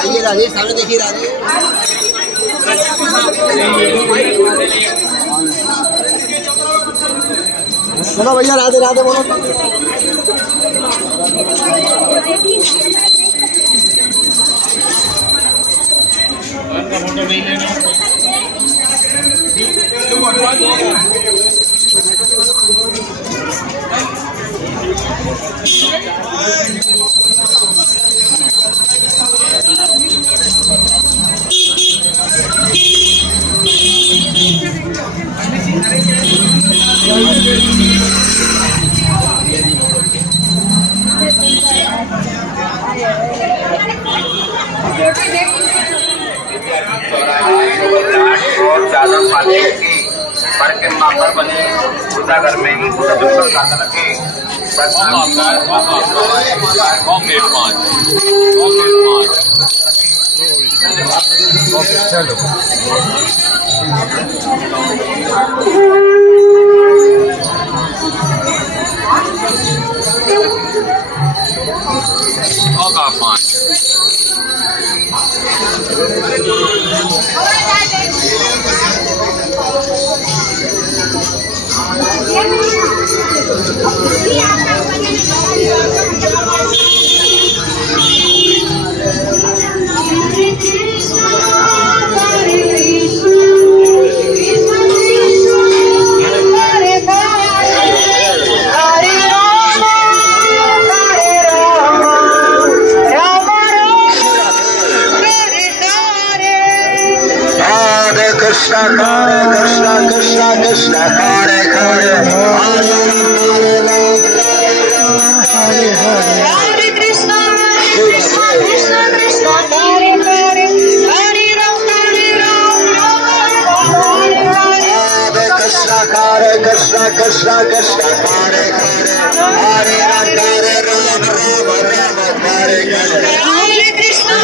आइए राधे, सामने देखिए राधे। बोलो भैया राधे राधे बोलो। और ज्यादा पानी रखी पर के मापर बने उदागर में ही पूरा जो करता रखे चलो Krishna Krishna Krishna Krishna Hare Hare Hare Krishna Krishna Krishna Krishna Hare Hare Hare Rama Hare Krishna Krishna Krishna Krishna Hare Hare Hare Rama Hare Hare Krishna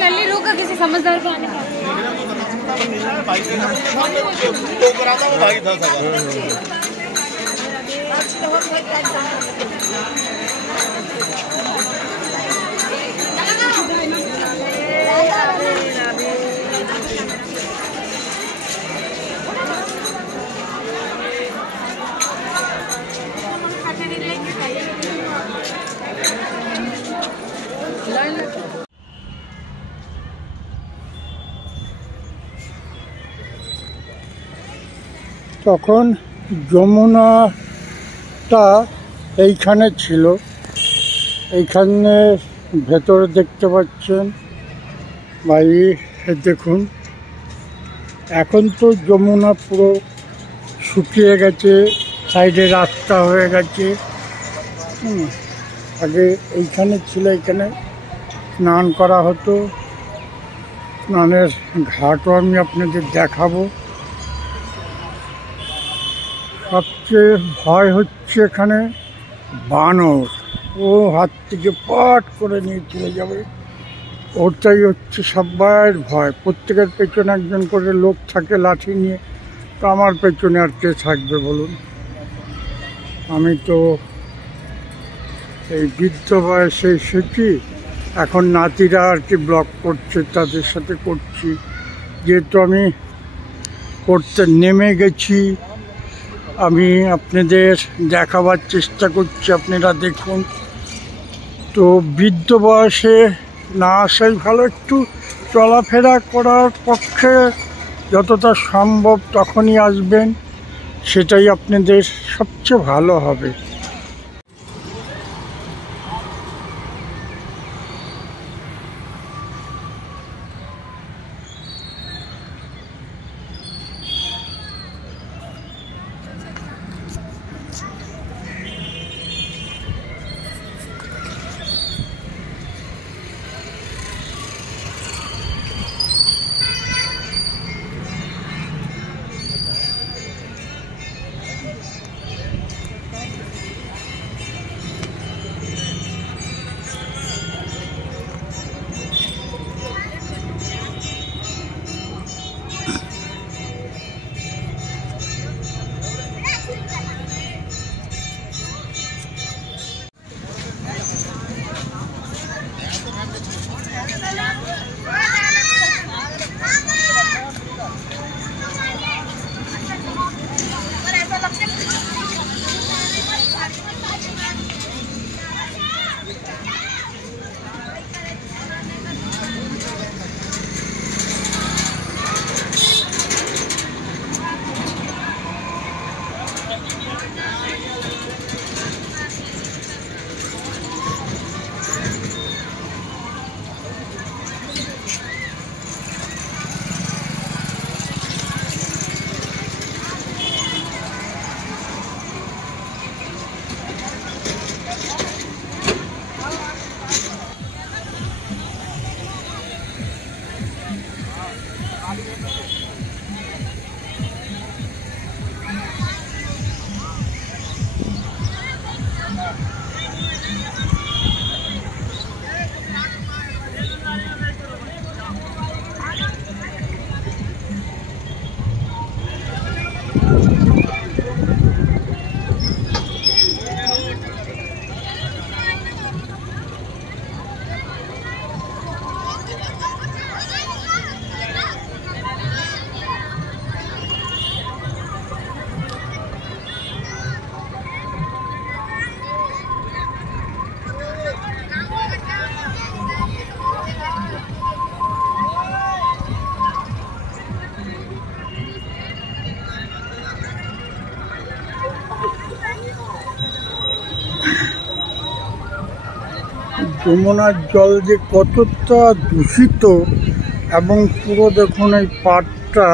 लल्ली रोका किसी समझदार को आने का। তখন যমুনাটা এইখানে ছিল, এইখানে ভেতরে দেখতে পাচ্ছেন ভাই, দেখুন এখন তো যমুনা পুরো শুকিয়ে গেছে, সাইডে রাস্তা হয়ে গেছে। আগে এইখানে ছিল, এইখানে স্নান করা হতো। স্নানের ঘাটও আমি আপনাদের দেখাবো। সবচেয়ে ভয় হচ্ছে এখানে বানর, ও হাত থেকে পট করে নিয়ে চলে যাবে, ওটাই হচ্ছে সবার ভয়। প্রত্যেকের পেছনে একজন করে লোক থাকে লাঠি নিয়ে, তো আমার পেছনে আর কে থাকবে বলুন। আমি তো এই বৃদ্ধ বয়সে এসেছি, এখন নাতিরা আর কি ব্লগ করছে, তাদের সাথে করছি। যেহেতু আমি করতে নেমে গেছি, আমি আপনাদের দেখাবার চেষ্টা করছি, আপনারা দেখুন। তো বৃদ্ধ বয়সে না আসাই ভালো, একটু চলাফেরা করার পক্ষে যতটা সম্ভব তখনই আসবেন, সেটাই আপনাদের সবচেয়ে ভালো হবে। যমুনার জল যে কতটা দূষিত, এবং পুরো দেখুন এই পাড়টা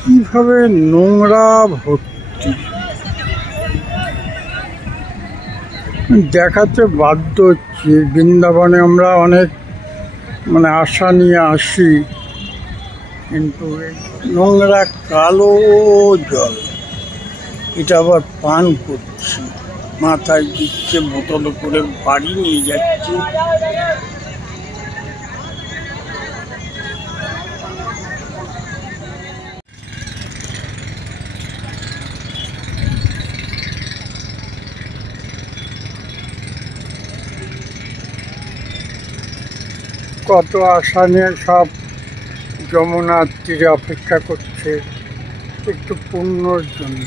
কীভাবে নোংরা ভর্তি। দেখাতে বাধ্য হচ্ছি। বৃন্দাবনে আমরা অনেক আশা নিয়ে আসি, কিন্তু নোংরা কালো জল, এটা আবার পান করছি, মাথায় দিচ্ছে, বোতলে করে বাড়ি নিয়ে যাচ্ছি। কত আশা নিয়ে সব যমুনার তীরে অপেক্ষা করছে একটু পুণ্যর জন্য।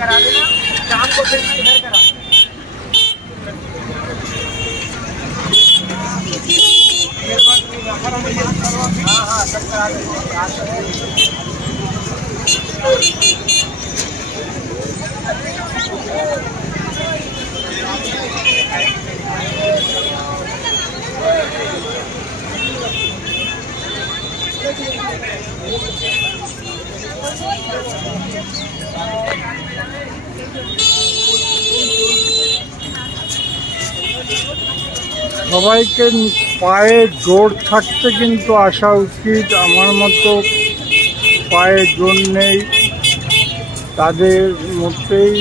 करा देना, शाम को फिर इधर करा हाँ हाँ सब करा देंगे। সবাইকে পায়ে জোর থাকতে কিন্তু আসা উচিত। আমার মতো পায়ে জোর নেই তাদের মোটেই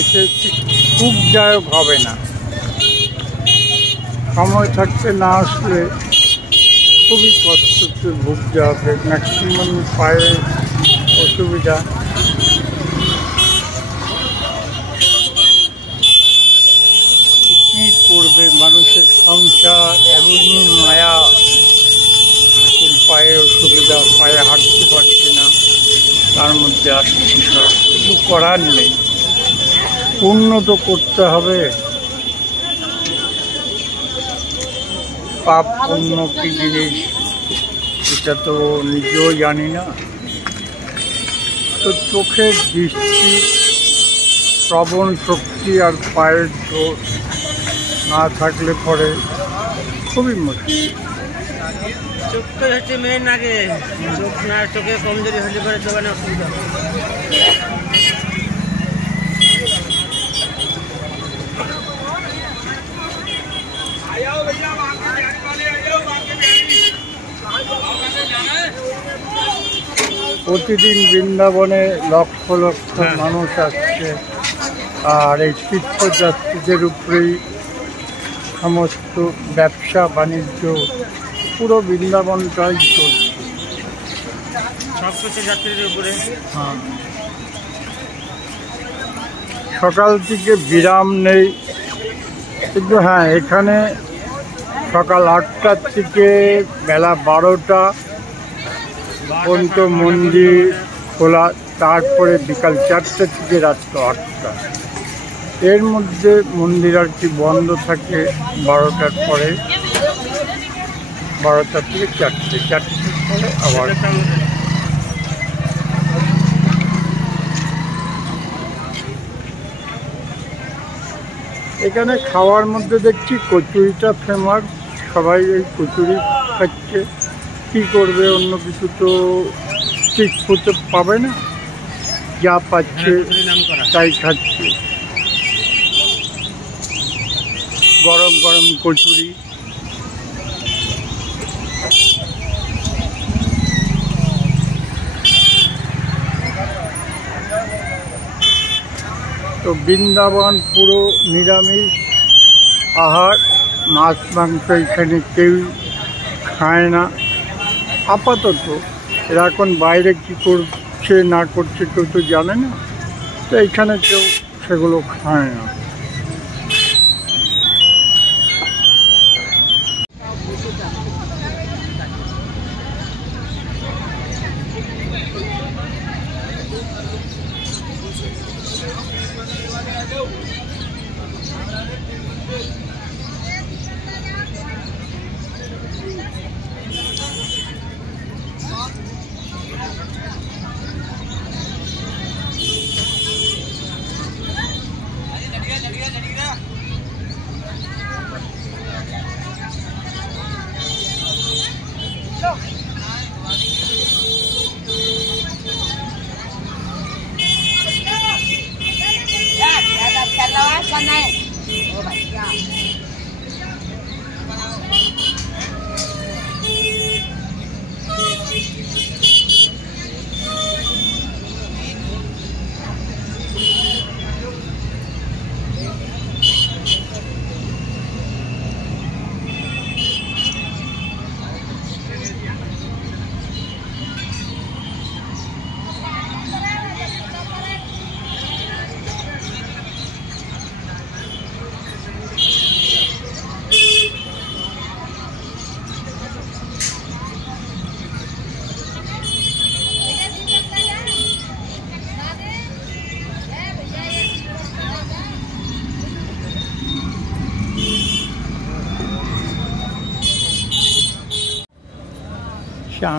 এসে সুখদায়ক হবে না। সময় থাকতে না আসলে খুবই কষ্টতে ভুগতে হবে। ম্যাক্সিমাম পায়ে অসুবিধা। কি করবে মানুষের সংসার, এমনই মায়া, এখন পায়ে অসুবিধা, পায়ে হাঁটতে পারছে না, তার মধ্যে আসছে সব। কিছু করার নেই, উন্নত করতে হবে। পাপ পুণ্য কি জিনিস এটা তো নিজেও জানি না। তো চোখের দৃষ্টি, শ্রবণ শক্তি আর পায়ের জোর না থাকলে পরে খুবই মুশকিল। চোখ তো হচ্ছে মেন আগে, চোখ না, চোখে কমজোরি হলে পরে দোকানে অসুবিধা হবে। প্রতিদিন বৃন্দাবনে লক্ষ লক্ষ মানুষ আসছে, আর এই তীর্থযাত্রীদের উপরেই সমস্ত ব্যবসা বাণিজ্য পুরো বৃন্দাবনটাই চলছে। সব কিছু যাত্রীদের উপরে। হ্যাঁ, সকাল থেকে বিরাম নেই, কিন্তু হ্যাঁ এখানে সকাল 8টার থেকে বেলা 12টা পর্যন্ত মন্দির খোলা, তারপরে বিকাল 4টে থেকে রাত্র 8টা। এর মধ্যে মন্দির আর কি বন্ধ থাকে 12টার পরে, 12টা থেকে 4টে, 4টের পরে আবার। এখানে খাওয়ার মধ্যে দেখছি কচুরিটা ফেমাস, সবাই এই কচুরি খাচ্ছে। কী করবে, অন্য কিছু তো ঠিক হতে পাবে না, যা পাচ্ছে তাই খাচ্ছে। গরম গরম কচুরি। তো বৃন্দাবন পুরো নিরামিষ আহার, মাছ মাংস এখানে কেউ খায় না আপাতত। এরা এখন বাইরে কী করছে না করছে কেউ তো জানে না, তো এখানে কেউ সেগুলো খায় না।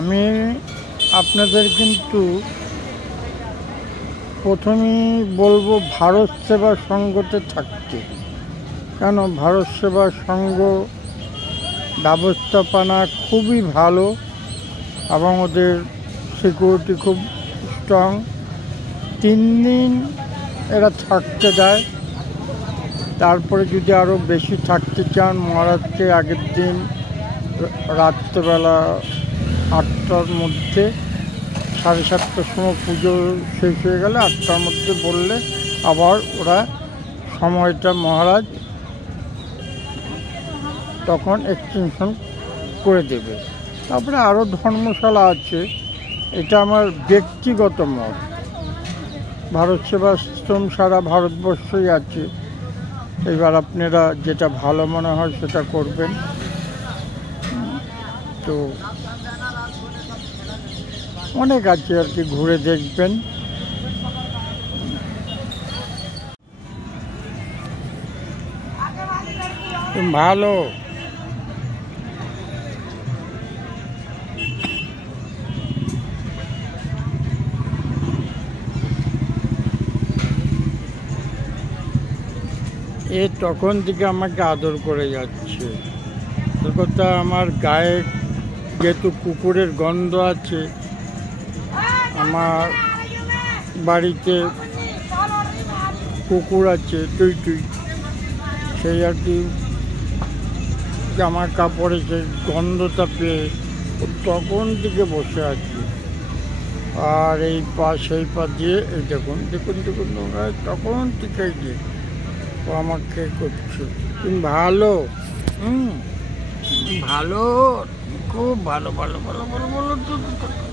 আমি আপনাদের কিন্তু প্রথমেই বলবো ভারত সেবা সংঘতে থাকতে, কেন ভারত সেবা সংঘ ব্যবস্থাপনা খুবই ভালো এবং ওদের সিকিউরিটি খুব স্ট্রং। 3 দিন এরা থাকতে দেয়, তারপরে যদি আরও বেশি থাকতে চান মহারাজকে আগের দিন রাত্রেবেলা 8টার মধ্যে, 7:30টার সময় পুজো শেষ হয়ে গেলে 8টার মধ্যে বললে আবার ওরা সময়টা মহারাজ তখন এক্সটেনশন করে দেবে। তারপরে আরও ধর্মশালা আছে, এটা আমার ব্যক্তিগত মত। ভারত সেবাশ্রম সারা ভারতবর্ষই আছে, এবার আপনারা যেটা ভালো মনে হয় সেটা করবেন। তো অনেক আছে আর কি, ঘুরে দেখবেন। ভালো এ তখন থেকে আমাকে আদর করে যাচ্ছে। কথা আমার গায়ে যেহেতু কুকুরের গন্ধ আছে, আমার বাড়িতে কুকুর আছে টুই টুই, সেই আর কি জামা কাপড়ে সেই গন্ধটা পেয়ে তখন থেকে বসে আছি। আর এই পা সেই পা দিয়ে এই দেখুন দেখুন দেখুন ওরা তখন থেকে যে ও আমাকে করছে তুমি ভালো ভালো খুব ভালো ভালো ভালো ভালো ভালো